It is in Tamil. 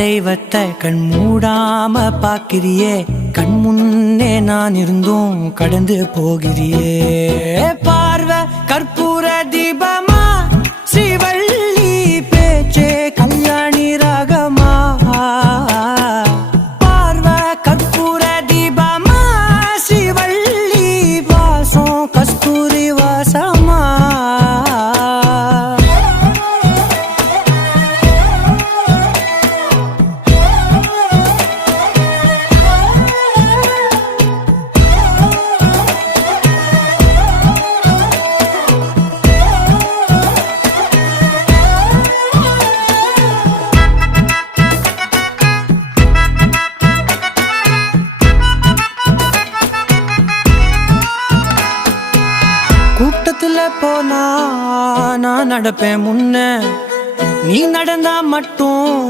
தெய்வத்தை கண் மூடாம பாக்கிறியே, கண் முன்னே நான் இருந்தும் கடந்து போகிறியே. பார்வை கற்பூர தீபமா, ஸ்ரீவள்ளி பேச்சே கல்யாணி ராகமா. பார்வை கற்பூர தீபமா, ஸ்ரீவள்ளி வாசம் கஸ்தூரி வாசமா. கூட்டத்துல போனா நான் நடப்பேன் முன்ன, நீ நடந்தா மட்டும்